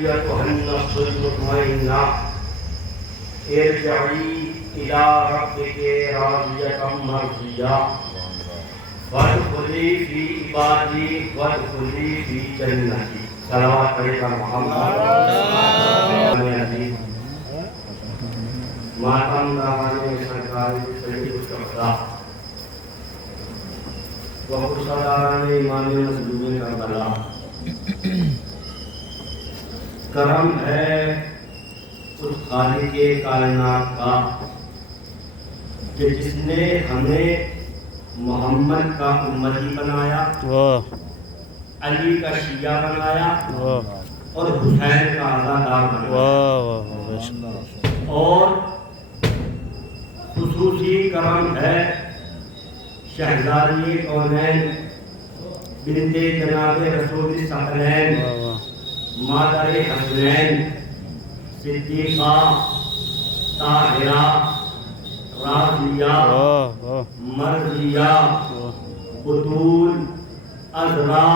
أيتها النفس المطمئنة ارجعي إلى ربك راضية مرضية وادخلی فی عبادی وادخلی فی جنتی. صلوات پڑھے گا محمد ماتم داوانے سرکاری سید الشہداء وقصداران امام مظلوم کربلا. کرم ہے اس خالق کائنات کا کہ جس نے ہمیں محمد کا امتی بنایا، علی کا شیعہ بنایا اور حسین کا عزادار بنایا. اور خصوصی کرم ہے شہزادی کونین بنت جناب رسول ثقلین مادر حسنین صدیقہ طاہرہ راضیہ مرضیہ بطول عذرا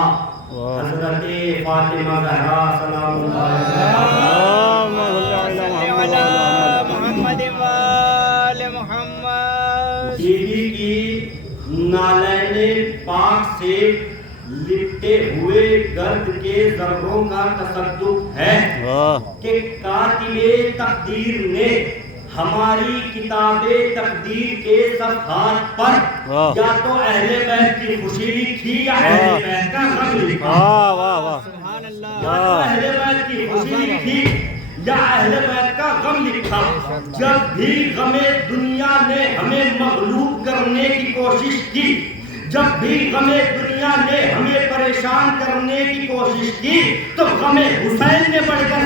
حضرت فاطمہ زہرا سلام اللہ علیہ. بیوی کی نالین پاک سے لپٹے ہوئے گرد کے ذروں کا تصدق ہے کہ کاتب تقدیر نے ہماری کتاب تقدیر کے صفحات پر یا تو اہل بیت کی خوشی لکھی یا اہل بیت کا غم لکھا. یا تو اہل بیت کی خوشی لکھی یا اہل بیت کا غم لکھا. جب بھی غم دنیا نے ہمیں مغلوب کرنے کی کوشش کی، جب بھی غم دنیا نے ہمیں پریشان کرنے کی کوشش کی، تو غم حسین نے بڑھ کر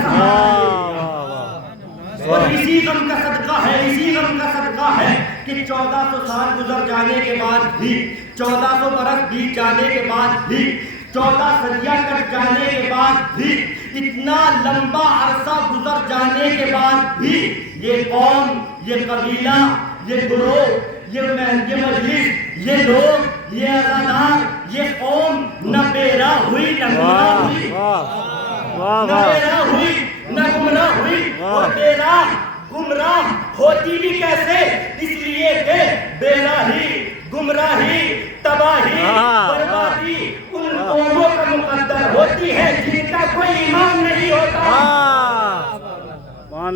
اور اسی غم کا صدقہ ہے، اسی غم کا صدقہ ہے کہ 1400 سال گزر جانے کے بعد بھی، 1400 برس بیت جانے کے بعد بھی، 14 صدیاں کٹ جانے کے بعد بھی، اتنا لمبا عرصہ گزر جانے کے بعد بھی یہ قوم، یہ قبیلہ، یہ گروہ، یہ مجلس، یہ لوگ، یہ عزادار، یہ قوم نہ بیرا ہوئی نہ گمراہ ہوئی، نہ بیرا ہوئی نہ گمراہ ہوئی. اور بیراہ گمراہ ہوتی بھی کیسے؟ اس لیے کہ بیراہی، گمراہی، تباہی، بربادی ان قوموں کا مقدر ہوتی ہے جن کا کوئی ایمان نہیں ہوتا.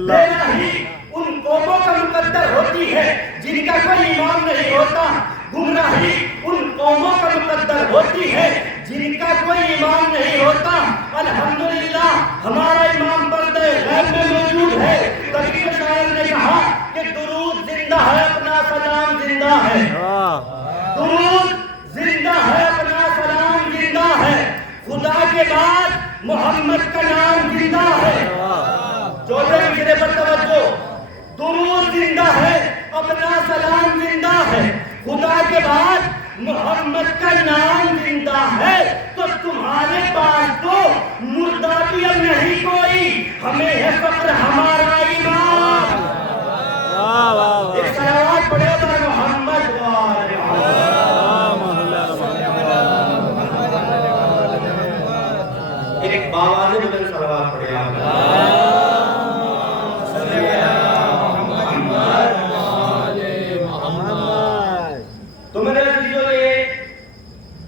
بیراہی ان قوموں کا مقدر ہوتی ہے جن کا کوئی ایمان نہیں ہوتا. گمراہی ان قوموں کا مقدر ہوتی ہے جن کا کوئی ایمان نہیں ہوتا. الحمدللہ ہمارا امام پردہ غیب میں موجود ہے. کبھی تو شاعر نے کہا کہ درود زندہ ہے اپنا سلام زندہ ہے، درود زندہ ہے اپنا سلام زندہ ہے، خدا کے بعد محمد کا نام زندہ ہے. چوتھے مصرعے پر توجہ. درود زندہ ہے اپنا سلام زندہ ہے، خدا کے بعد محمد کا نام زندہ ہے. تو تمہارے پاس تو مردہ بھی اب نہیں کوئی، ہمیں ہے فقر ہمارا ایمان. ایک صلوات پڑھے پر محمد ایک باواز بلند صلوات پڑھے آپ.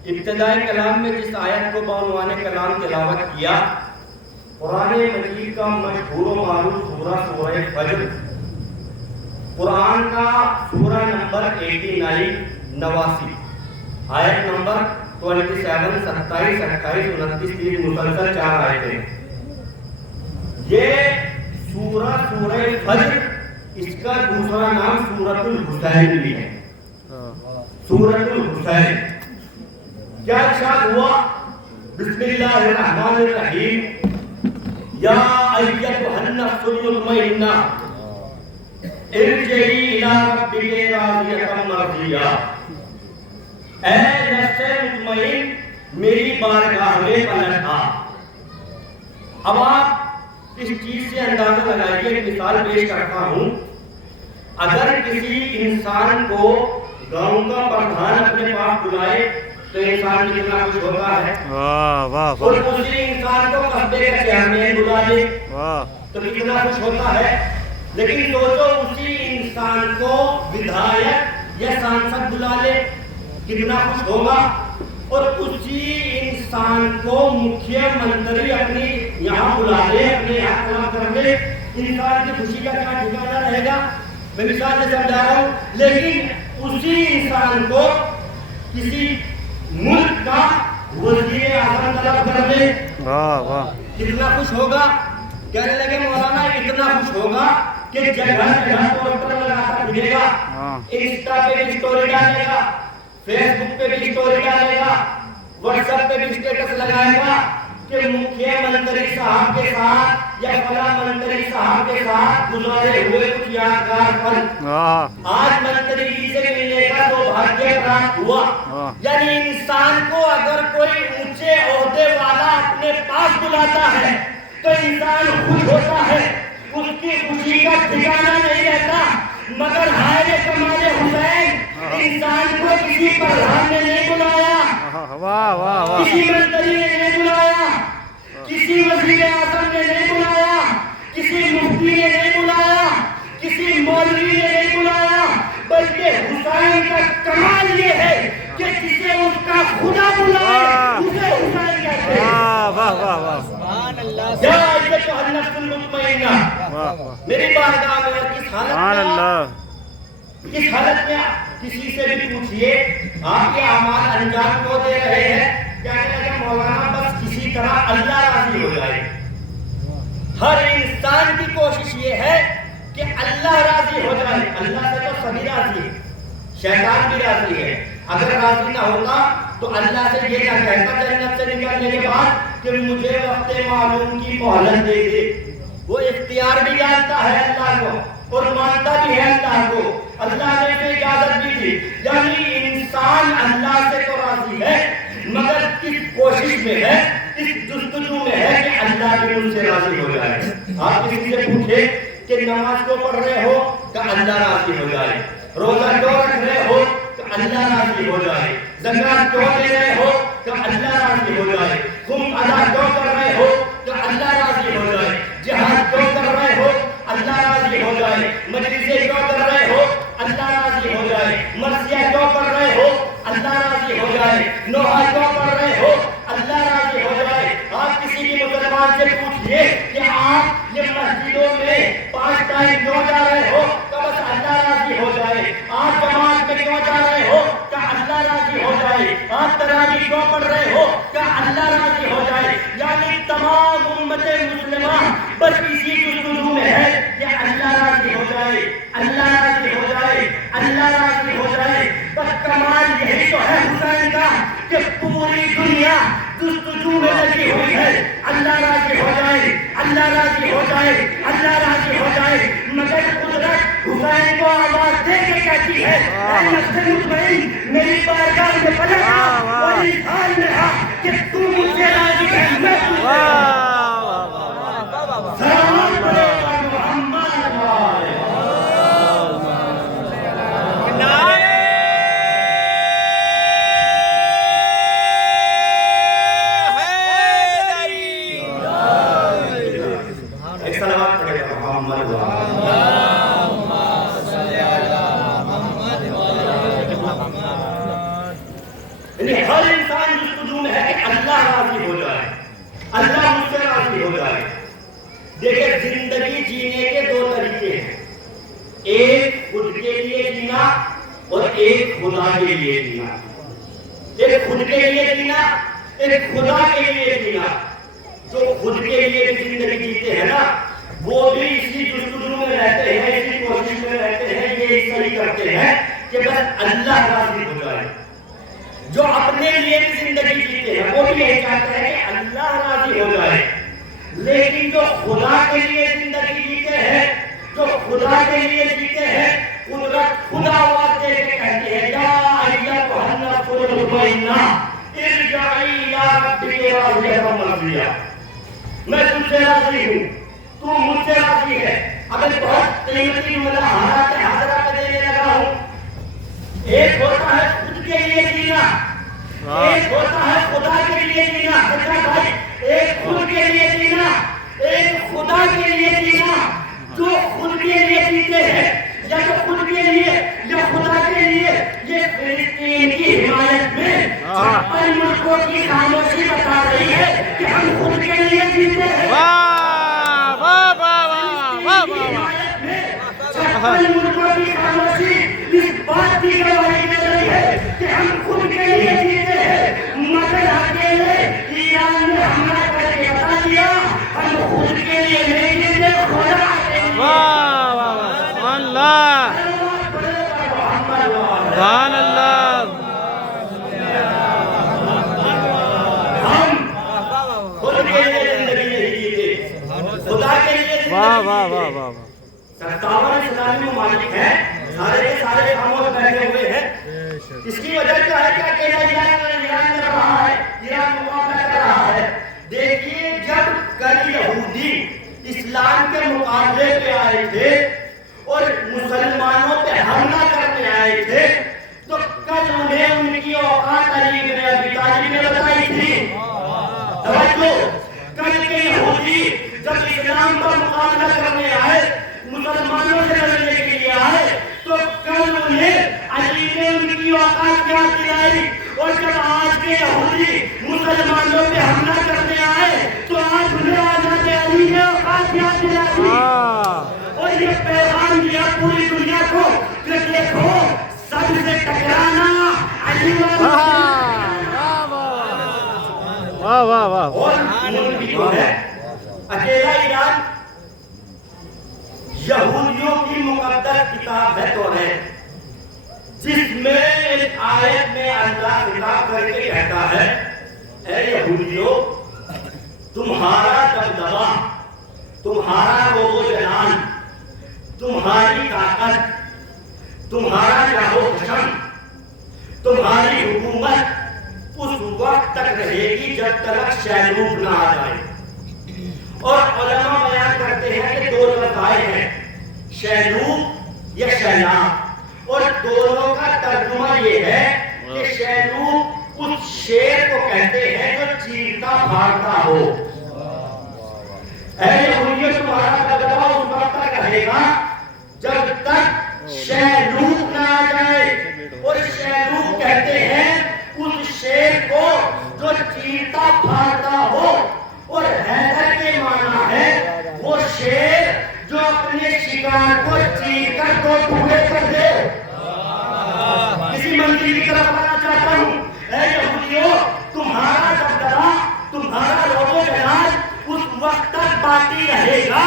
ابتدائی کلام میں جس آیت کو بعنوان کلام تلاوت کیا، قرآن مجید کا مشہور و معروف سورہ سورہ فجر، قرآن کا سورہ نمبر 89 89، آیت نمبر 27 27 28 29 30 مسلسل 4 آیتیں. یہ سورہ سورہ فجر، اس کا دوسرا نام سورۃ الحسین بھی ہے. سورۃ الحسین کیا ارشاد ہوا؟ بسم اللہ الرحمن الرحیم. یا ایتھا النفس المطمئنہ ارجعی الی ربک راضیۃ مرضیہ. اے نفس مطمئن میری بارگاہ میں پلٹ آ. اب آپ اس چیز سے اندازہ لگائیے، ایک مثال پیش کرتا ہوں. اگر کسی انسان کو گاؤں کا پردھان اپنے پاس بلائے تو انسان کتنا خوش ہوتا ہے. واہ واہ اور واہ اسی انسان کو قصبے کا چیئرمین بلا لے واہ تو کتنا خوش ہوتا ہے. لیکن سوچو اسی انسان کو ودھایک یا سانسد بلا لے کتنا خوش ہوگا. اور اسی انسان کو مکھیہ منتری اپنی یہاں بلا لے, اپنے یہاں کلام کر لے, انسان کی خوشی کا کیا ٹھکانا رہے گا. میں مثال سے سمجھا رہا ہوں. لیکن اسی انسان کو کسی ملک کا وزیر اعظم طلب کر لے واہ واہ کتنا خوش ہوگا. کہنے لگے مولانا اتنا خوش ہوگا کہ جگہ جگہ پوسٹر لگاتا پھرے گا, انسٹا پہ بھی اسٹوری ڈالے گا, فیس بک پہ بھی اسٹوری ڈالے گا, واٹس ایپ پہ بھی اسٹیٹس لگائے گا کہ مکھیہ منتری صاحب کے ساتھ یا فلاں منتری صاحب کے ساتھ گزارے ہوئے کچھ یادگار پل آج منتری جی سے ملنے کا سوبھاگیہ پراپت ہوا. یعنی انسان کو اگر کوئی اونچے عہدے والا اپنے پاس بلاتا ہے تو انسان خوش ہوتا ہے, اس کی خوشی کا ٹھکانہ نہیں رہتا. مگر ہائے کمال حسین, انسان کو کسی پردھان نے نہیں بلایا, واہ واہ واہ کسی منتری نے نہیں بلایا, کسی وزیر اعظم نے نہیں بلایا, کسی مفتی نے نہیں بلایا, کسی مولوی نے نہیں بلایا, بلکہ حسین کا کمال یہ ہے کہ جسے اس کا خدا بلائے اسے حسین کہتے ہیں. واہ واہ واہ یا ایتھا النفس المطمئنہ, میری بارگاہ میں کس سبحان حالت اللہ میں, کس حالت میں کسی سے بھی پوچھئے آپ کے اعمال انجام کیوں دے رہے ہیں, کہنے لگے مولانا بس کسی طرح اللہ راضی ہو جائے. ہر انسان کی کوشش یہ ہے کہ اللہ راضی ہو جائے. اللہ سے تو سبھی راضی ہے, شیطان بھی راضی ہے. اگر راضی نہ ہوتا تو اللہ سے یہ نہ کہتا جنت سے نکلنے کے بعد کہ مجھے وقت معلوم کی مہلت دے دے. وہ اختیار بھی جانتا ہے اللہ کو اور مانتا بھی ہے اللہ کو. اللہ نے بھی اجازت بھی دی. یعنی انسان اللہ سے تو راضی ہے مگر کس کوشش میں ہے, اس جستجو میں ہے کہ اللہ بھی ان سے راضی ہو جائے. آپ کسی سے پوچھے کہ نماز کیوں پڑھ رہے ہو کہ اللہ راضی ہو جائے, روزہ کیوں رکھ رہے ہو کہ اللہ راضی ہو جائے, زکات کیوں دے رہے ہو کہ اللہ راضی ہو جائے, تم ادا کیوں کر رہے ہو کہ اللہ راضی ہو جائے, جہاد کیوں کر رہے ہو اللہ راضی ہو جائے, مجلسیں کیوں کر رہے ہو اللہ راضی ہو جائے, مرثیہ کیوں پڑھ رہے ہو اللہ راضی ہو جائے, نوحہ کیوں پڑھ رہے ہو اللہ راضی ہو جائے. آپ کسی بھی مسلمان سے پوچھئے کہ آپ یہ مسجدوں میں 5 ٹائم کیوں جا رہے ہو کہ بس اللہ راضی ہو جائے, آپ جماعت میں کیوں جا رہے ہو کہ اللہ راضی ہو جائے, آپ تراویح کیوں پڑھ رہے ہو کہ اللہ راضی ہو جائے. یعنی تمام امت مسلمہ بس اسی جستجو میں ہے کہ اللہ راضی ہو جائے, اللہ راضی ہو جائے, اللہ راضی ہو جائے. بس کمال یہی تو ہے حسین کا کہ پوری دنیا جستجو میں لگی ہوئی ہے اللہ راضی ہو جائے, اللہ راضی ہو جائے, اللہ راضی ہو جائے. مگر قدرت حسین کو آواز دے کے کہتی ہے اے نفس مطمئن میری بارگاہ میں پلٹ آ, وہی حال میں آ کہ تو مجھ سے راضی ہے, میں تجھ سے سلام پڑے گا محمد والے. ایک سلام پڑے گا محمد والے. یعنی ہر انسان جستجو میں ہے کہ اللہ راضی ہو جائے, اللہ مجھ سے راضی ہو جائے. دیکھیں زندگی جینے کے 2 طریقے ہیں, ایک خود کے لیے جینا اور ایک خدا کے لیے جینا. ایک خود کے لیے جینا, ایک خدا کے لیے جینا. جو خود کے لیے بھی زندگی جیتے ہیں نا وہ بھی اسی جستجو میں رہتے ہیں, اسی کوشش میں رہتے ہیں, یہ صحیح کرتے ہیں کہ بس اللہ راضی ہو جائے. جو اپنے لیے بھی زندگی جیتے ہیں وہ بھی یہی چاہتے ہیں کہ اللہ راضی ہو جائے. لیکن جو خدا کے لیے زندگی جیتے ہیں, جو خدا کے لیے جیتے ہیں, قدرت خدا آواز دے کے کہتی ہے یا ایھا النفس المطمئنہ ارجعی الی ربک راضیۃ مرضیہ. میں تجھ سے راضی ہوں, تو مجھ سے راضی ہے. اگر بہت قیمتی حاضرہ پہ دینے لگا ہوں. ایک ہوتا ہے خود کے لیے جینا, ایک ہوتا ہے خدا کے لیے جینا، بچہ بھائی، ایک خود کے لیے جینا، ایک خدا کے لیے جینا۔ جو خود کے لیے جیتے ہیں یا جو خود کے لیے یا خدا کے لیے، یہ فلسطین کی حمایت میں 56 ملکوں کی خاموشی بتا رہی ہے کہ ہم خود کے لیے جیتے ہیں۔ واہ واہ واہ واہ واہ واہ۔ حمایت میں 56 ملکوں کی خاموشی اس بات کی گواہی دے رہی ہے کہ ہم خود کے لیے جیتے ہیں، مگر اکیلے ایران نے حملہ کر کے بتا دیا ہم خود کے لیے نہیں جیتے، خدا کے لیے۔ واہ واہ واہ، سبحان اللہ سبحان اللہ۔ ہم خود کے لیے زندگی نہیں جیتے، خدا کے لیے زندگی واہ واہ واہ واہ۔ 57 اسلامی ممالک ہیں، سارے کے سارے خاموش بیٹھے ہوئے ہیں۔ اس کی وجہ کیا ہے کہ اکیلا ایران کر رہا ہے، ایران مقابلہ کر رہا ہے۔ دیکھیے جب کل یہودی اسلام کے مقابلے پہ آئے تھے اور مسلمانوں پہ حملہ کرنے آئے تھے تو کل انہیں ان کی اوقات علی بن ابی طالب نے بتائی تھی۔ توجہ، کل کے یہودی جب اسلام کا مقابلہ کرنے آئے، مسلمانوں سے لڑنے کے لیے آئے تو کل انہیں علی نے ان کی اوقات یاد دلائی، اور جب آج کے یہودی مسلمانوں پہ حملہ کرنے آئے تو آج انہیں حضرت علی نے اوقات یاد دلائی اور یہ پیغام دیا پوری دنیا کو کہ دیکھو سب سے ٹکرانا علی واہ واہ واہ۔ اور ملک جو ہے اکیلا ایران یہودیوں کی مقدس کتاب ہے توریت، جس میں ایک آیت میں اللہ خطاب کر کے کہتا ہے اے یہودیوں، تمہارا دبدبا، تمہارا روب و جلال، تمہاری طاقت، تمہارا جاہ و حشم، تمہاری حکومت اس وقت تک رہے گی جب تک شیلوب نہ آ جائے۔ اور علماء بیان کرتے ہیں کہ دو لفظ آئے ہیں، شیلوب یا شیلاب، اور دونوں کا ترجمہ یہ ہے کہ شیلوب اس شیر کو کہتے ہیں جو چیرتا پھاڑتا ہو۔ اے یہودیوں، تمہارا دبدبا اس وقت تک رہے گا جب تک شیلوب نہ آ جائے، اور شیلوب کہتے ہیں اس شیر کو جو چیرتا پھاڑتا ہو، اور حیدر کے معنی ہے وہ شیر جو اپنے شکار کو چیر کر دو ٹکڑے کر دے۔ کسی منزل کی طرف آنا چاہتا ہوں، اے یہودیوں، تمہارا دبدبا، تمہارا روب و جلال اس وقت تک باقی رہے گا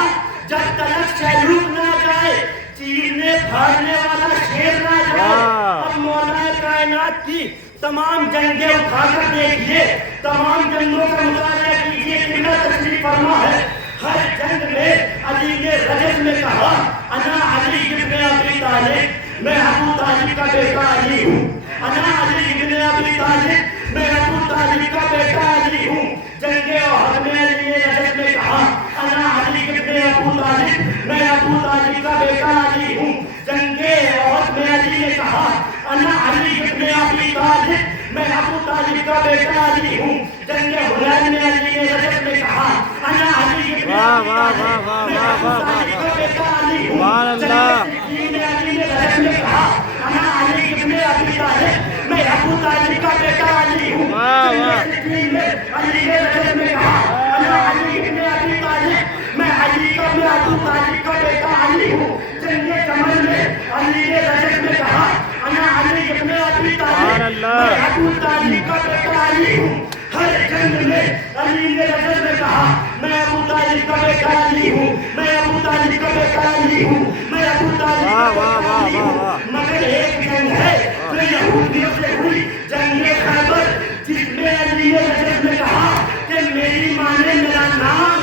جب تک شیلوب نہ جائے، چیرنے پھاڑنے والا شیر نہ جائے۔ اب مولا کائنات کی تمام جنگیں اٹھا کر دیکھیے، تمام جنگوں کا مطالعہ کیجیے، کتنا تشریف فرما ہے۔ ہر جنگ میں علی نے رجب میں کہا انا علی ابن ابی طالب، میں ابو طالب کا بیٹا علی ہوں، انا علی ابن ابی طالب، میں ابو طالب کا بیٹا علی ہوں۔ جنگ احد میں علی نے رجب میں کہا انا علی ابن ابو طالب، میں ابو طالب کا بیٹا علی ہوں۔ جنگ احد میں علی نے کہا انا علی ابن ابی طالب، میں ابو طالب کا بیٹا علی ہوں۔ جنگ حنین میں علی نے رجب میں کہا انا علی ابن ابی طالب، میں ابو طالب کا بیٹا علی ہوں۔ جنگ صفین میں علی نے رجب میں کہا انا علی ابن ابی طالب، میں ابو طالب کا بیٹا علی ہوں۔ جنگ صفین میں علی نے رجب میں کہا انا علی ابن ابی طالب، میں ابو طالب کا بیٹا علی ہوں۔ جنگ جمل میں علی نے رجب میں کہا انا علی ابن ابی طالب، میں ابو طالب کا بیٹا علی ہوں۔ ہر جنگ میں علی نے رجب میں کہا میں ابو طالب کا بیٹا علی ہوں، میں ابو طالب کا بیٹا علی ہوں، میں ابو طالب کا بیٹا علی ہوں۔ مگر ایک جنگ ہے جو یہودیوں سے ہوئی، جنگ خیبر، جس میں علی نے رجب میں کہا کہ میری ماں نے میرا نام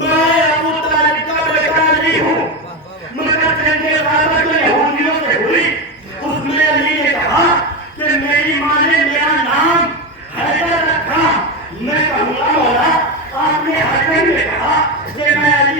میں ابو طالب کا بیٹا علی ہوں۔ مگر جنگ خیبر جو یہودیوں سے ہوئی، اس میں علی نے کہا کہ میری ماں نے میرا نام حیدر رکھا۔ میں کہوں گا مولا، آپ نے حسن میں کہا کہ میں علی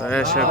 بے شک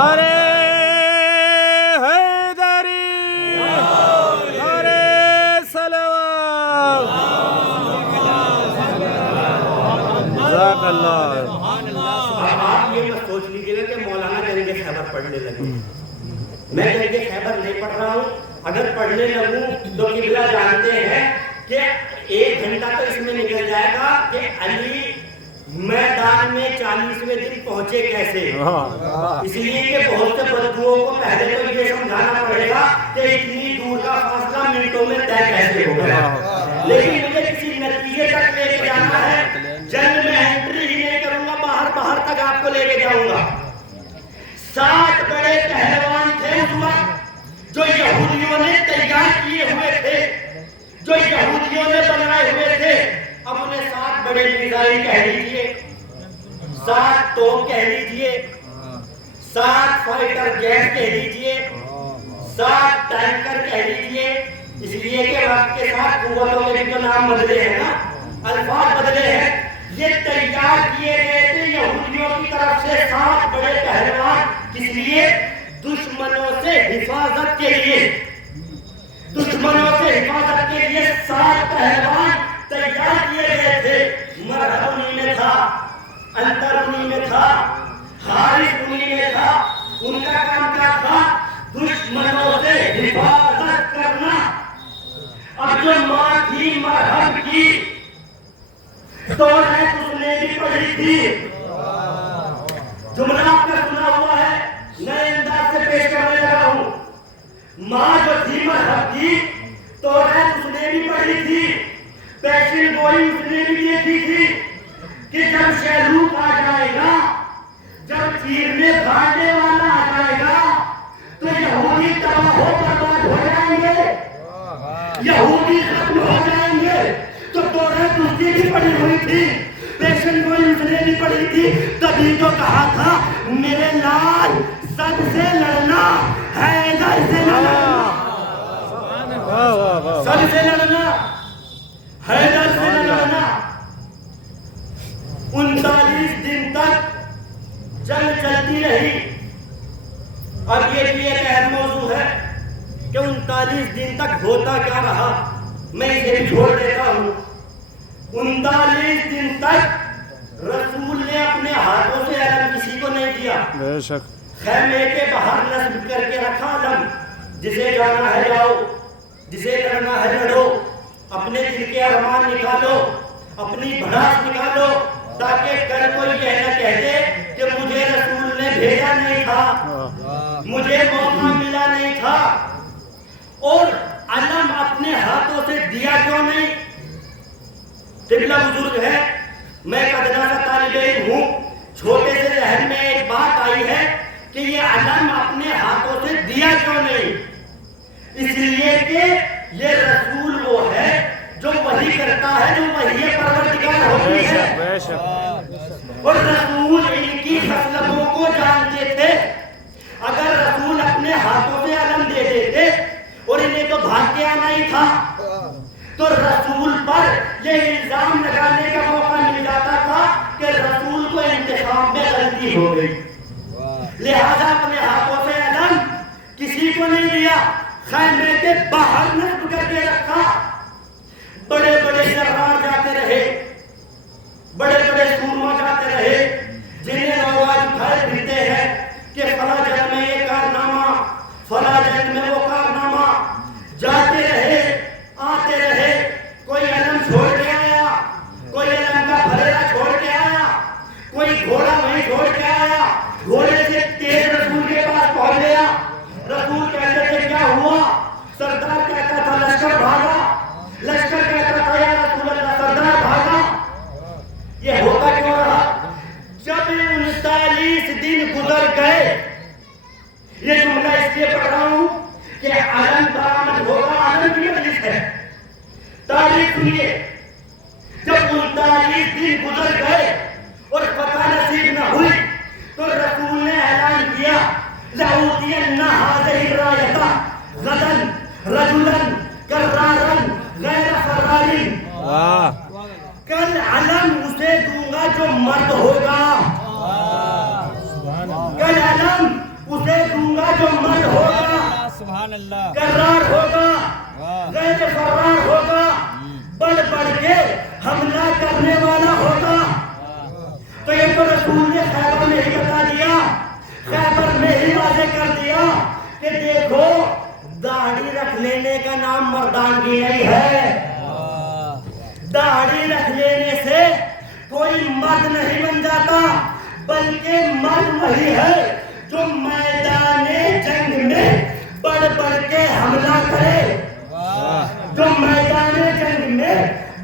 ارے حیدری ارے صلوات جزاک اللہ آپ یہ مت سوچ لیجیے گا کہ مولانا جنگ خیبر پڑھنے لگے۔ میں جنگ خیبر نہیں پڑھ رہا ہوں، اگر پڑھنے لگوں تو قبلہ جانتے ہیں کہ 1 گھنٹہ تو اس میں نکل جائے گا کہ علی میدان میں 40ویں دن پہنچے کیسے، اس لیے کہ بہت سے بدگوؤں کو پہلے تو یہ سمجھانا پڑے گا کہ اتنی دور کا فاصلہ منٹوں میں طے کیسے ہو گیا۔ لیکن مجھے کسی نتیجے تک لے کے جانا ہے، جنگ میں انٹری ہی نہیں کروں گا، باہر تک آپ کو لے کے جاؤں گا۔ 7 بڑے پہلوان تھے اس وقت جو یہودیوں نے تیار کیے ہوئے تھے، جو یہودیوں نے بنائے ہوئے تھے۔ اب انہیں 7 بڑے میزائل کہہ لیجیے، 7 توپ کہہ لیجیے، 7 فائٹر جیٹ کہہ لیجیے، 7 ٹینکر کہہ لیجیے، اس لیے کہ وقت کے ساتھ قوتوں کے بھی تو نام بدلے ہیں نا، الفاظ بدلے ہیں۔ یہ تیار کیے گئے تھے یہودیوں کی طرف سے 7 بڑے پہلوان، کس لیے؟ دشمنوں سے حفاظت کے لیے، دشمنوں سے حفاظت کے لیے 7 پہلوان تیار کیے گئے تھے۔ مرحب انہی میں تھا، انتر انہی میں تھا، حارث انہی میں تھا۔ ان کا کام کیا تھا؟ دشمنوں سے حفاظت کرنا۔ اب جو ماں تھی مرحب کی تو اس نے بھی پڑھی تھی، جملہ آپ کا سنا ہوا ہے، نئے انداز سے پیش کرنے لگا ہوں۔ ماں جو تھی مرحب کی تو اس نے بھی پڑھی تھی، پیشن گوئی اس نے بھی دیکھی تھی کہ جب شیلوک آ جائے گا، جب چیرنے بھاگنے والا آ جائے گا تو یہودی تباہ و برباد ہو جائیں گے، یہودی ختم ہو جائیں گے۔ تو توریت اس کی بھی پڑھی ہوئی تھی، پیشن گوئی اس نے بھی پڑھی تھی، تبھی تو کہا تھا میرے لال سب سے لڑنا، حیدر سے لڑنا، سب سے لڑنا، حیدر سے لڑنا۔ 39 دن تک جنگ چلتی رہی۔ اب یہ بھی ایک اہم موضوع ہے کہ 39 دن تک ہوتا کیا رہا، میں اسے بھی چھوڑ دیتا ہوں۔ 39 دن تک رسول نے اپنے ہاتھوں سے علم کسی کو نہیں دیا، بے شک خیمے کے باہر نصب کر کے رکھا علم، جسے جانا ہے جاؤ، جسے لڑنا ہے لڑو، اپنے دل کے ارمان نکالو، اپنی بھڑاس نکالو، تاکہ کل کوئی یہ نہ کہہ دے کہ مجھے رسول نے بھیجا نہیں تھا، مجھے موقع ملا نہیں تھا۔ اور علم اپنے ہاتھوں سے دیا کیوں نہیں؟ قبلہ بزرگ ہے، میں ایک ادنا سا طالب علم ہوں، چھوٹے سے ذہن میں ایک بات آئی ہے کہ یہ علم اپنے ہاتھوں سے دیا کیوں نہیں؟ اس لیے کہ یہ رسول وہ ہے جو وحی کرتا ہے، جو وحی پروردگار ہوتی ہے، بے شک اور رسول ان کی خصلتوں کو جانتے تھے۔ اگر رسول اپنے ہاتھوں سے علم دے دیتے اور انہیں تو بھاگ کے آنا ہی تھا، تو رسول پر یہ الزام لگانے کا موقع مل جاتا تھا کہ رسول کو انتخاب میں غلطی ہو گئی، لہذا اپنے ہاتھوں سے علم کسی کو نہیں دیا، خیمے کے باہر نصب کر کے رکھا۔ بڑے بڑے سردار جاتے رہے، بڑے بڑے سورما جاتے رہے، جنہیں لوگ آج اٹھائے پھرتے ہیں کہ فلاں جنگ میں یہ کارنامہ، فلاں جنگ میں وہ کارنامہ، جاتے رہے آتے رہے، کوئی علم چھوڑ کے آیا، کوئی علم کا پھریرا چھوڑ کے آیا، کوئی گھوڑا وہیں چھوڑ کے آیا، گھوڑے سے تیز رسول کے پاس پہنچ گیا۔ رسول کہتے تھے کیا ہوا؟ سردار کہتا تھا لشکر بھاگا، لشکر کہتا تھا یا رسول اللہ سردار بھاگا۔ یہ ہوتا کیوں رہا؟ جب 39 دن گزر گئے، یہ جملہ اس لیے پڑھ رہا ہوں کہ علم برآمد ہوگا، علم کی مجلس ہے، تاریخ سنیے۔ جب 39 دن گزر گئے اور فتح نصیب نہ ہوئی تو رسول نے اعلان کیا لَأُوتِيَنَّ هَٰذِهِ الرَّايَةَ غَدًا رَجُلًا كَرَّارًا غَيْرَ فَرَّارٍ۔ کل علم اسے دوں گا جو مرد ہوگا، کل علم اسے دوں گا جو مرد ہوگا، سبحان اللہ، کرار ہوگا، غیر فرار ہوگا، بڑھ بڑھ کے حملہ کرنے والا ہوگا۔ تو یہ تو رسول نے خیبر میں ہی بتا دیا، خیبر میں ہی واضح کر دیا کہ دیکھو داڑھی رکھ لینے کا نام مردانگی نہیں ہے، داڑھی رکھ لینے سے کوئی مرد نہیں بن جاتا، بلکہ مرد وہی ہے جو میدان جنگ میں بڑھ بڑھ کے حملہ کرے، جو میدان جنگ میں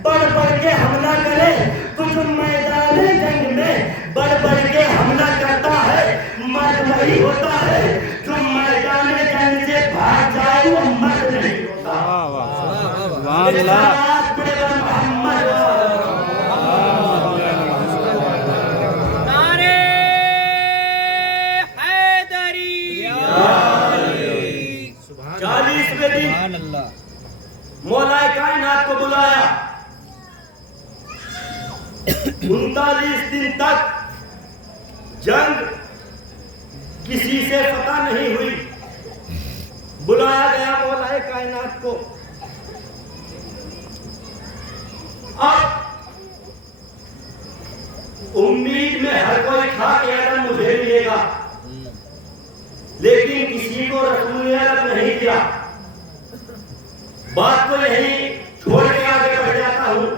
بڑھ بڑھ کے حملہ کرے۔ تو جو میدان جنگ میں بڑھ بڑھ کے حملہ کرتا ہے مرد وہی ہوتا ہے، جو میدان جنگ سے بھاگ جائے وہ مرد نہیں ہوتا۔ سبحان اللہ، نعرے حیدری، 40ویں دن سبحان اللہ، مولا کائنات کو بلایا۔ 39 دن تک جنگ کسی سے فتح نہیں ہوئی، بلایا گیا مولا کائنات کو۔ اب امید میں ہر کوئی تھا کہ علم مجھے ملے گا، لیکن کسی کو رسول نے علم نہیں دیا۔ بات کو یہی چھوڑ کے آگے بڑھ جاتا ہوں۔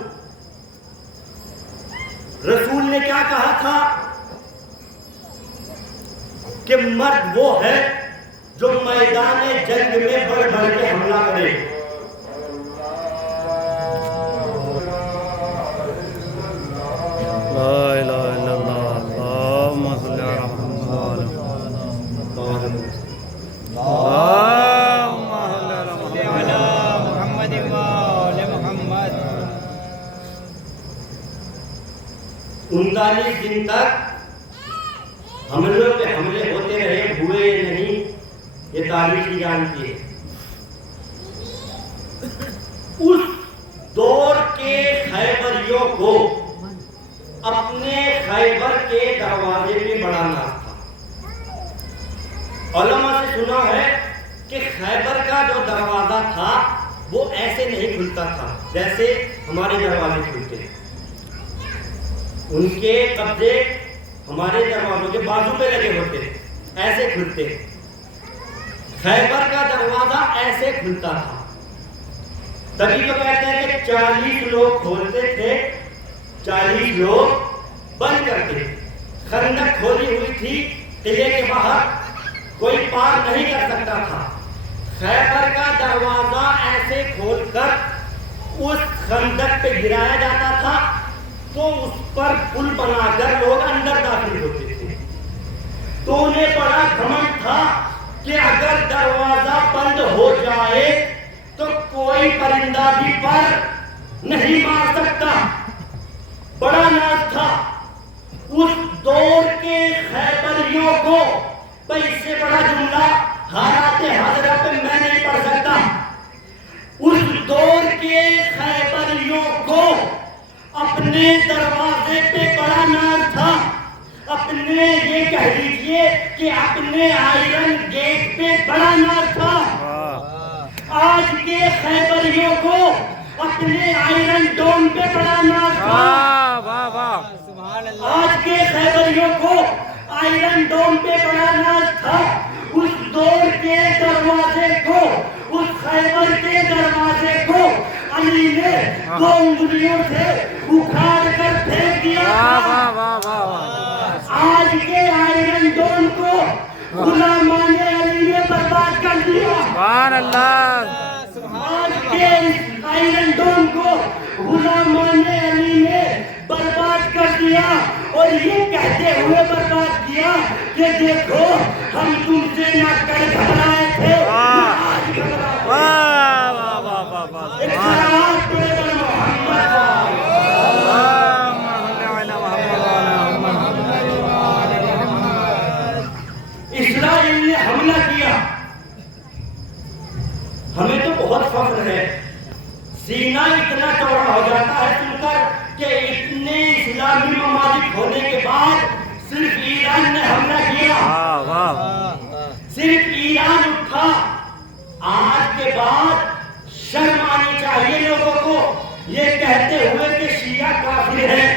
رسول نے کیا کہا تھا کہ مرد وہ ہے جو میدان جنگ میں بڑھ بڑھ کے حملہ کرے۔ لا الہ الا اللہ، اللہم صلی علی محمد، اللہم صلی علی محمد وآل محمد۔ 39 دن تک حملوں پہ حملے ہوتے رہے، ہوئے نہیں، یہ تاریخ ہی جانتی ہے۔ اس دور کے خیبریوں کو اپنے خیبر کے دروازے پہ بڑا ناز تھا۔ علماء سے سنا ہے کہ خیبر کا جو دروازہ تھا وہ ایسے نہیں کھلتا تھا جیسے ہمارے دروازے کھلتے ہیں، ان کے قبضے ہمارے دروازوں کے بازو پہ لگے ہوتے ہیں، ایسے کھلتے ہیں۔ خیبر کا دروازہ ایسے کھلتا تھا، تبھی تو کہتے ہیں کہ 40 لوگ کھولتے تھے، 40 لوگ بند کرتے۔ خندق کھولی ہوئی تھی قلعے کے باہر، کوئی پار نہیں کر سکتا تھا۔ خیبر کا دروازہ ایسے کھول کر اس خندق پہ گرایا جاتا تھا تو اس پر پل بنا کر لوگ اندر داخل ہوتے تھے۔ تو انہیں بڑا گھمنڈ تھا کہ اگر دروازہ بند ہو جائے تو کوئی پرندہ بھی پر نہیں مار سکتا۔ بڑا ناز تھا اس دور کے خیبریوں کو۔ بھائی اس سے بڑا جملہ حالات حاضرہ پہ میں نہیں پڑھ سکتا۔ اس دور کے خیبریوں کو اپنے دروازے پہ بڑا ناز تھا۔ اپنے یہ کہہ لیجئے کہ اپنے آئرن گیٹ پہ بڑا ناز تھا. آج کے خیبریوں کو اپنے آئرن ڈوم پہ بڑا ناز تھا. آج کے خیبریوں کو آئرن ڈوم پہ بڑا ناز تھا. اس دور کے دروازے کو، اس خیبر کے دروازے کو علی نے 2 انگلیوں سے اکھاڑ کر پھینک دیا. آج کے آئرن ڈوم کو غلامان علی نے برباد کر دیا. سبحان اللہ. آج کے آئرن ڈوم کو غلامان علی نے برباد کر دیا اور یہ کہتے ہوئے برباد کیا کہ دیکھو ہم تم سے نہ کل گھبرائے تھے نہ آج گھبراتے ہیں. ایک صلوات پڑھے بر محمد. اسرائیل نے حملہ کیا. ہمیں تو بہت فخر ہے. سینہ اتنا چوڑا ہو جاتا ہے سن کر کہ اتنے اسلامی ممالک ہونے کے بعد صرف ایران نے حملہ کیا. صرف ایران اٹھا. آج کے بعد شرم آنی چاہیے لوگوں کو یہ کہتے ہوئے کہ شیعہ کافر ہے.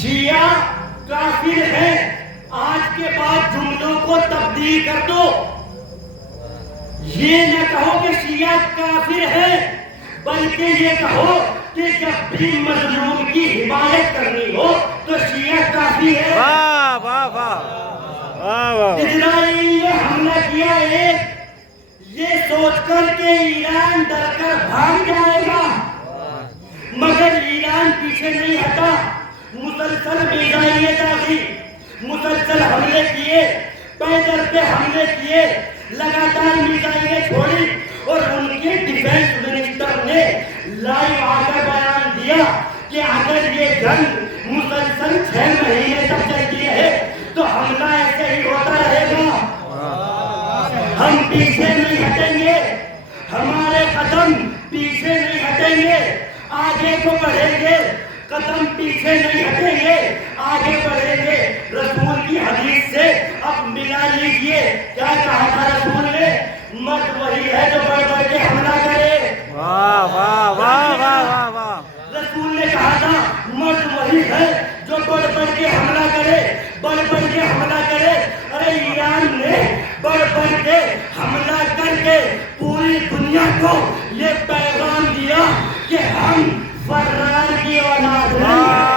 شیعہ کافر ہے. آج کے بعد جملوں کو تبدیل کر دو. یہ نہ کہو کہ شیعہ کافر ہے بلکہ یہ کہو کہ جب بھی مظلوم کی حمایت کرنی ہو تو شیعہ کافی ہے. اسرائیل نے حملہ کیا یہ سوچ کر کہ ایران ڈر کر بھاگ جائے گا، مگر ایران پیچھے نہیں ہٹا. مسلسل میزائلیں داغی، مسلسل حملے کیے، پیدل پہ حملے کیے، لگاتار میزائلیں چھوڑی اور ان کے ڈیفینس منسٹر نے لائیو آ کر بیان دیا کہ اگر یہ جنگ مسلسل 6 مہینے تک چلتی ہے تو حملہ ایسے ہی ہوتا رہے گا. ہم پیچھے نہیں ہٹیں گے، ہمارے قدم پیچھے نہیں ہٹیں گے، آگے کو بڑھیں گے. قدم پیچھے نہیں ہٹیں گے، آگے بڑھیں گے. رسول کی حدیث سے اب ملا لیجئے کیا کہا تھا رسول نے؟ مرد وہی ہے جو بڑھ بڑھ کے حملہ کرے. رسول نے کہا تھا مرد وہی ہے جو بڑھ بڑھ کے حملہ کرے، بڑھ بڑھ کے حملہ کرے. ارے ایران نے بڑھ بڑھ کے حملہ کر کے پوری دنیا کو یہ پیغام دیا کہ ہم فرار کی اولاد ہیں.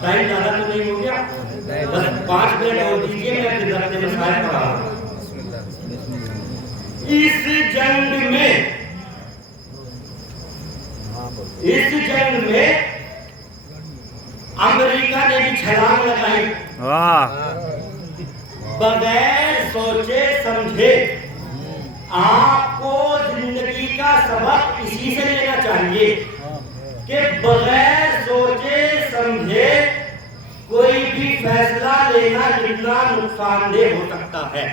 ٹائم زیادہ تو نہیں ہو گیا، بس 5 منٹ اور دیجیے. میں اپنے درجے میں مسائل پڑھا رہا ہوں. اس جنگ میں امریکہ نے بھی چھلانگ لگائی بغیر سوچے سمجھے. آپ کو زندگی کا سبق اسی سے لینا چاہیے کہ بغیر سوچے سمجھے کوئی بھی فیصلہ لینا کتنا نقصان دہ ہو سکتا ہے.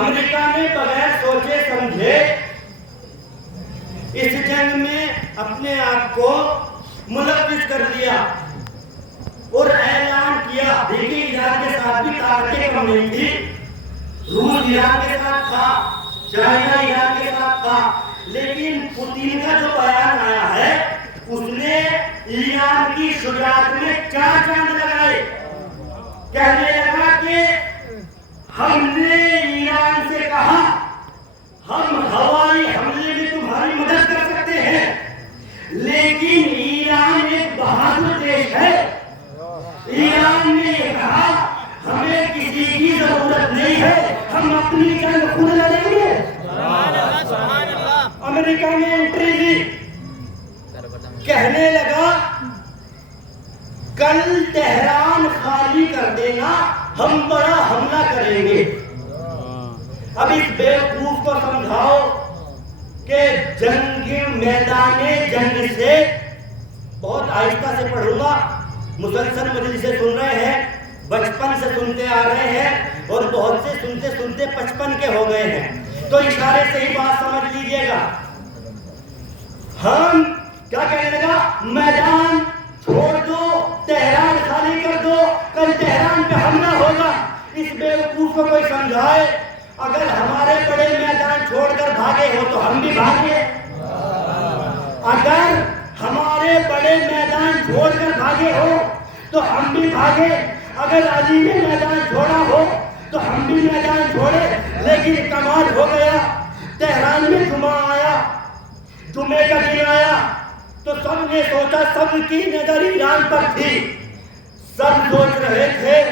امریکہ نے بغیر سوچے سمجھے اس جنگ میں اپنے آپ کو ملوث کر لیا اور اعلان کیا. دیکھیے ایران کے ساتھ بھی طاقتیں کم نہیں تھی. روس ایران کے ساتھ تھا، چائنا ایران کے ساتھ تھا، لیکن پوتین کا جو بیان آیا ہے اس نے ایران کی شجاعت میں 4 چاند لگائے. کہنے لگا کہ ہم نے ایران سے کہا ہم ہوائی حملے میں تمہاری مدد کر سکتے ہیں، لیکن ایران ایک بہادر دیش ہے. ایران نے کہا ہمیں کسی کی ضرورت نہیں ہے، ہم اپنی جنگ خود لڑیں گے. امریکہ نے انٹری دی. کہنے لگا کل تہران خالی کر دینا، ہم بڑا حملہ کریں گے. اب اس بیوقوف کو سمجھاؤ کہ جنگ میدان جنگ سے، بہت آہستہ سے پڑھوں گا، مسلسل مجلسیں سن رہے ہیں، بچپن سے سنتے آ رہے ہیں اور بہت سے سنتے سنتے 55 کے ہو گئے ہیں، تو اشارے سے ہی بات سمجھ لیجئے گا۔ ہم کیا کہنے لگا؟ میدان چھوڑ دو، تہران خالی کر دو، کل تہران پہ حملہ ہوگا۔ اس بیوقوف کو کوئی سمجھائے، اگر ہمارے بڑے میدان چھوڑ کر بھاگے ہو تو ہم بھی بھاگے، اگر ہمارے بڑے میدان چھوڑ کر بھاگے ہو تو ہم بھی بھاگے، اگر علی نے میدان چھوڑا ہو تو ہم بھی میدان چھوڑے۔ لیکن کمال ہو گیا، تہران میں جمعہ آیا، جمعے کا دن آیا تو سب نے سوچا، سب کی نظر ایران پر تھی، سب سوچ رہے تھے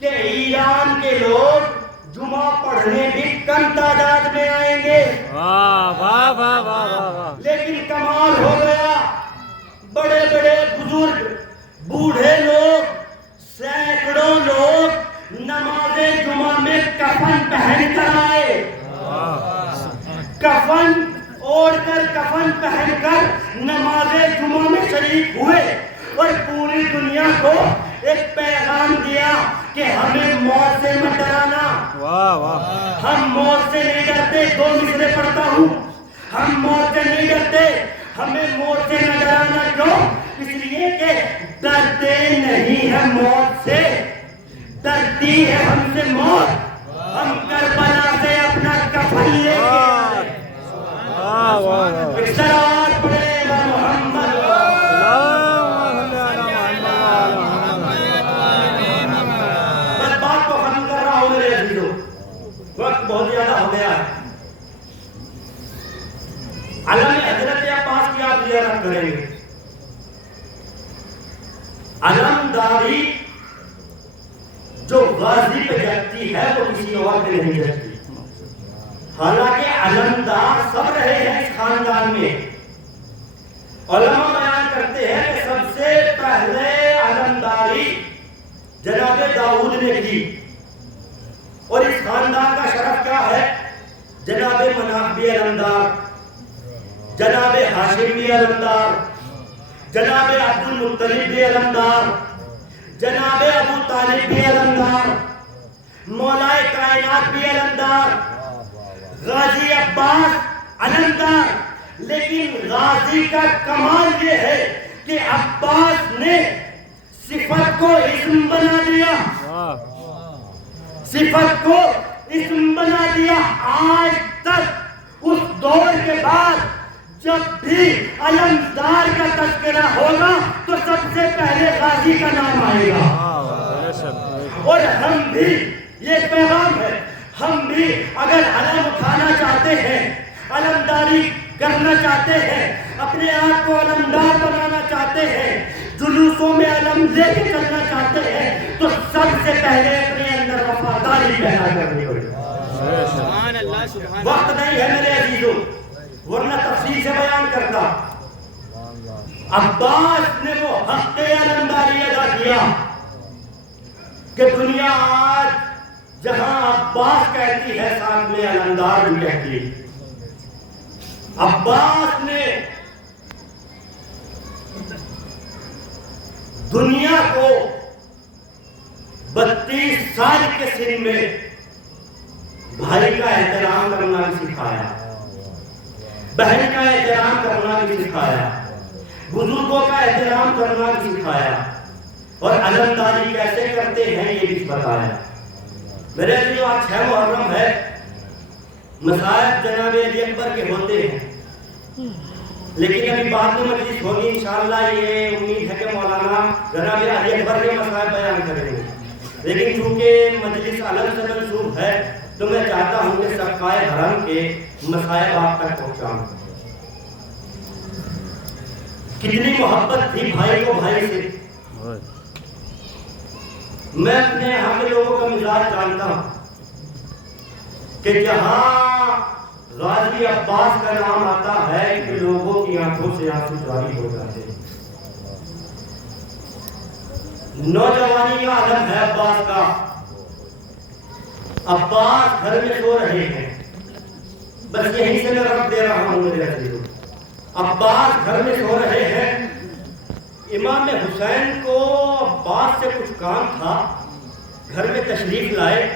کہ ایران کے لوگ جمعہ پڑھنے بھی کم تعداد میں آئیں گے۔ واہ واہ واہ واہ واہ۔ لیکن کمال ہو گیا، بڑے بڑے بزرگ، بوڑھے لوگ، سینکڑوں لوگ نماز جمعہ میں کفن پہن کر آئے، کفن اوڑھ کر، کفن پہن کر نماز جمعہ میں شریک ہوئے اور پوری دنیا کو ایک پیغام دیا کہ ہمیں موت سے مت ڈرانا۔ واہ واہ۔ ہم موت سے نہیں ڈرتے، 2 مصرے پڑھتا ہوں، ہم موت سے نہیں ڈرتے، ہمیں موت سے نہ ڈرانا۔ کیوں؟ اس لیے کہ ڈرتے نہیں ہیں موت سے، ڈرتی ہے ہم سے موت۔ ہم کربلا سے اپنا کفن لے کے آئے۔ ایک صلوات پڑھے یا محمد۔ میں بات کو ختم کر رہا ہوں میرے عزیزوں، وقت بہت زیادہ ہو گیا ہے۔ علم حضرت عباس کی آپ زیارت کریں گے۔ علمداری جو غازی پہ جگتی ہے وہ کسی اور پہ نہیں جگتی۔ حالانکہ علمدار سب رہے ہیں اس خاندان میں۔ علماء بیان کرتے ہیں کہ سب سے پہلے علمداری جناب داؤد نے کی، اور اس خاندان کا شرف کیا ہے؟ جناب مناف بھی علمدار، جناب ہاشم بھی علمدار، جناب عبد المطلب بھی علمدار، جناب ابو طالب بھی علمدار، مولا کائنات بھی علمدار، غازی عباس علمدار۔ لیکن غازی کا کمال یہ ہے کہ عباس نے صفت کو اسم بنا دیا، صفت کو اسم بنا دیا۔ آج تک اس دور کے بعد جب بھی علمدار کا تذکرہ ہوگا تو سب سے پہلے غازی کا نام آئے گا۔ اور ہم بھی، یہ پیغام ہے، ہم بھی اگر علم اٹھانا چاہتے ہیں، علمداری کرنا چاہتے ہیں، اپنے آپ کو علمدار بنانا چاہتے ہیں، جلوسوں میں علم لے کے چلنا چاہتے ہیں، تو سب سے پہلے اپنے اندر وفاداری پیدا کرنی ہوگی۔ وقت نہیں ہے میرے عزیزوں، ورنہ تفصیل سے بیان کرتا۔ عباس نے وہ حق علمداری ادا کیا کہ دنیا آج جہاں عباس کہتی ہے ساتھ میں علمدار بھی کہتی ہے۔ عباس نے دنیا کو 32 سال کے سن میں بھائی کا احترام کرنا بھی سکھایا، بہن کا احترام کرنا بھی سکھایا، بزرگوں کا احترام کرنا بھی سکھایا، اور علمداری کیسے کرتے ہیں یہ بھی بتایا۔ میرے لیے آج 6 محرم ہے، مصائب جناب علی اکبر کے ہوتے ہیں، لیکن ابھی بعد میں مجلس ہوگی انشاءاللہ، یہ امید ہے کہ مولانا جناب علی اکبر کے مصائب بیان کریں گے، لیکن چونکہ مجلس علم سے منسوب ہے تو میں چاہتا ہوں کہ سقائے حرم کے مصائب آپ تک پہنچاؤں۔ کتنی محبت تھی بھائی کو بھائی سے۔ میں اپنے یہاں کے لوگوں کا مزاج جانتا ہوں کہ جہاں غازی عباس کا نام آتا ہے کہ لوگوں کی آنکھوں سے آنسو جاری ہو جاتے ہیں۔ نوجوانی کا عالم ہے عباس کا۔ عباس گھر میں سو رہے ہیں، بس یہیں سے میں رب دے رہا ہوں میرے عزیزوں۔ عباس گھر میں سو رہے ہیں، امام حسین کو عباس سے کچھ کام تھا، گھر میں تشریف لائے،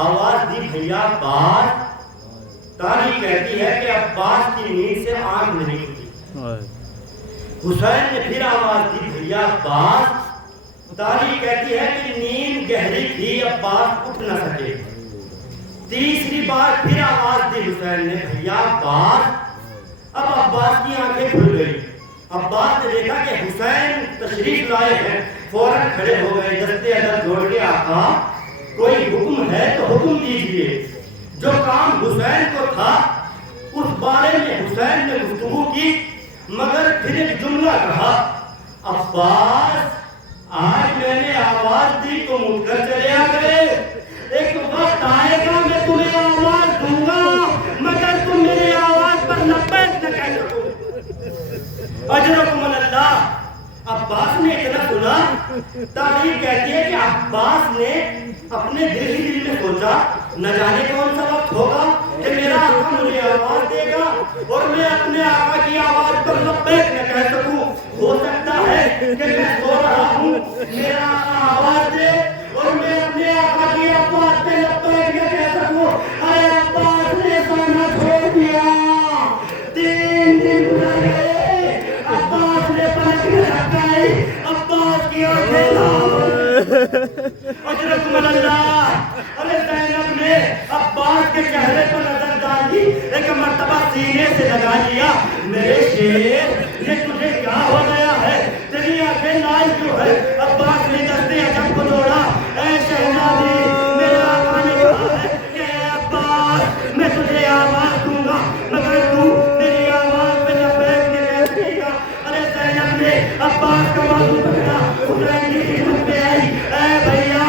آواز دی بھیا عباس۔ تاریخ کہتی ہے کہ عباس کی نیند سے آنکھ نہیں کھلی۔ حسین نے پھر آواز دی بھیا عباس۔ تاریخ کہتی ہے کہ نیند گہری تھی، عباس اٹھ نہ سکے۔ تیسری بار پھر آواز دی حسین نے بھیا عباس۔ اب عباس کی آنکھیں کھل گئی۔ عباس نے دیکھا کہ حسین تشریف لائے ہیں، فوراً کھڑے ہو گئے، دستے ادب جوڑ کے آقا کوئی حکم ہے تو حکم دیجئے۔ جو کام حسین کو تھا اس بارے میں حسین نے گفتگو کی، مگر پھر ایک جملہ کہا، عباس آج میں نے آواز دی تم اٹھ کر چلے آ گئے، ایک وقت آئے گا میں تمہیں آواز دوں گا مگر تم میری آواز پر لبیک نہ کہہ سکو۔ اجرکم اللہ۔ عباس نے اتنا سنا، تاریخ کہتی ہے کہ عباس نے اپنے دل میں سوچا نہ جانے کون سا وقت ہوگا کہ میرا آقا مجھے آواز دے گا اور میں اپنے آقا کی آواز پر لبیک نہ کہہ سکوں۔ ہو سکتا ہے کہ میں سو رہا ہوں، میرا آقا آواز دے اور میں اپنے آقا کی آواز پہ لبیک نہ کہہ سکوں۔ اے عباس نے سونا چھوڑ دیا، 3 دن گزر گئے، عباس نے پلک نہ جھپکائی، عباس کی آنکھیں اجرکم اللہ۔ ارے زینب نے عباس کے چہرے پر نظر ڈالی، ایک مرتبہ سینے سے لگا لیا، میرے شیر یہ تجھے کیا ہو گیا ہے، تیری آنکھیں لال کیوں ہے؟ عباس نے دستے عجب کو دوڑا، اے شہزادی میرے آقا نے کہا ہے کہ اے عباس میں تجھے آواز دوں گا مگر تو میری آواز پہ لبیک نہیں کہہ سکے گا۔ ارے زینب نے عباس کا بازو پکڑا، حسین کی خدمت پہ آئی، اے بھیا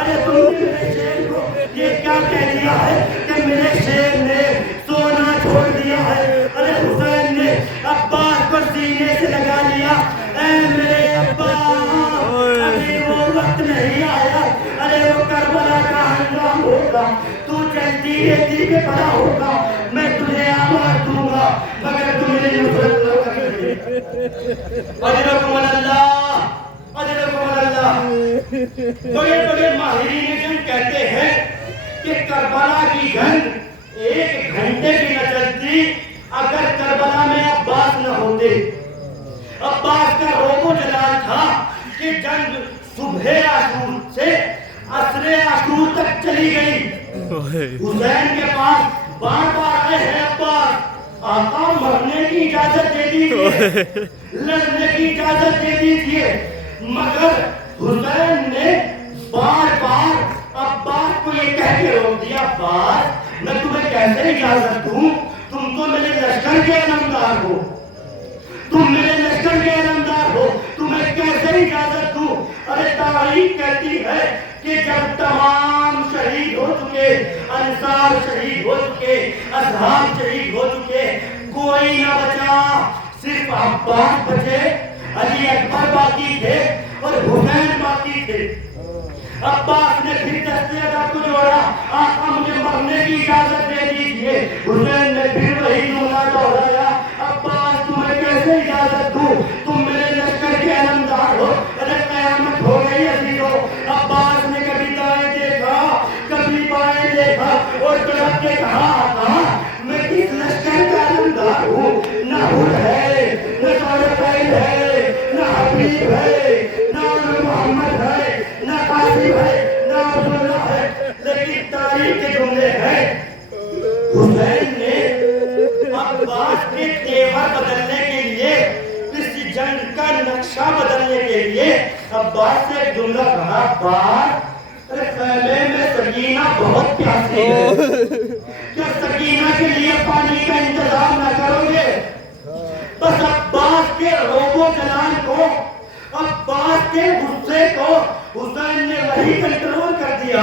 ارے تم نے میرے شیر کو یہ کیا کہہ دیا ہے کہ میرے شیر نے سونا چھوڑ دیا ہے؟ ارے حسین نے عباس کو سینے سے لگا لیا، اے میرے عباس ابھی وہ وقت نہیں آیا، ارے وہ کربلا کا ہنگام ہوگا، تو چلتی رہتی کے بڑا ہوگا، میں تجھے آواز دوں گا مگر تم میری نصرت نہ کرے۔ اجرکم اللہ، اجرکم اللہ۔ بڑے بڑے ماہرین جنگ کہتے ہیں کہ کربلا کی جنگ 1 گھنٹے بھی نہ چلتی اگر کربلا میں عباس نہ ہوتے۔ عباس کا روب و جلال تھا کہ جنگ صبح عاشور سے عصر عاشور تک چلی گئی۔ حسین کے پاس بار بار آئے ہیں عباس، آقا مرنے کی اجازت دے دیجیے، لڑنے کی اجازت دے دیجیے، مگر حسین نے بار بار عباس کو یہ کہہ کے روک دیا، عباس میں تمہیں کیسے اجازت دوں، تم تو میرے لشکر کے علمدار ہو، تم میرے لشکر کے علمدار ہو، تمہیں کیسے اجازت دوں؟ ارے تاریخ کہتی ہے کہ جب تمام شہید ہو چکے، انصار شہید ہو چکے، اصحاب شہید ہو چکے، کوئی نہ بچا، صرف عباس بچے، علی اکبر باقی تھے اور حسین باقی تھے۔ عباس نے پھر دستے ادب کو جوڑا، آقا مجھے مرنے کی اجازت دے دیجیے۔ حسین نے پھر وہی جملہ دہرایا، عباس تمہیں کیسے اجازت دوں، تم میرے لشکر کے علمدار ہو، ارے قیامت ہو گئی عزیزو۔ عباس نے کبھی دائیں دیکھا کبھی بائیں دیکھا اور جب کے کہا، آقا میں کس لشکر کا علمدار ہوں، نہ حر ہے، نہ طارقین ہے، نہ حبیب ہے، نہ محمد ہے، نہ قاسم ہے، نہ عبداللہ ہے، لیکن تاریخ کے جملے ہیں حسین نے عباس کے تیور بدلنے کے لیے، اس جنگ کا نقشہ بدلنے کے لیے عباس سے ایک جملہ کہا، عباس خیمے میں سکینہ بہت پیاسی ہے، کیا سکینہ کے لیے پانی کا انتظام نہ کرو گے؟ بس عباس کے روب و جلال کو، عباس کے غصے کو حسین نے وہی کنٹرول کر دیا۔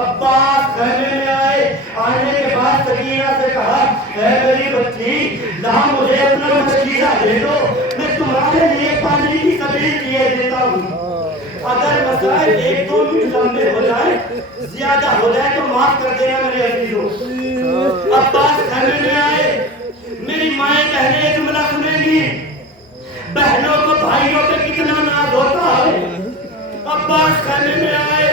عباس خیمے میں آئے، آنے کے بعد سکینہ سے کہا، اے میری بچی لا مجھے اپنا مشکیزہ دے دو، میں تمہارے لیے پانی کی سبیل کیے دیتا ہوں۔ اگر مسائل 1-2 منٹ لمبے ہو جائیں، زیادہ ہو جائے تو معاف کر دینا میرے عزیزو۔ عباس خیمے میں آئے، میری مائیں بہنیں جملہ سنیں گی، بہنوں کو بھائیوں پہ کتنا ناز ہوتا ہے۔ عباس خیمے میں آئے،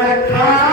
18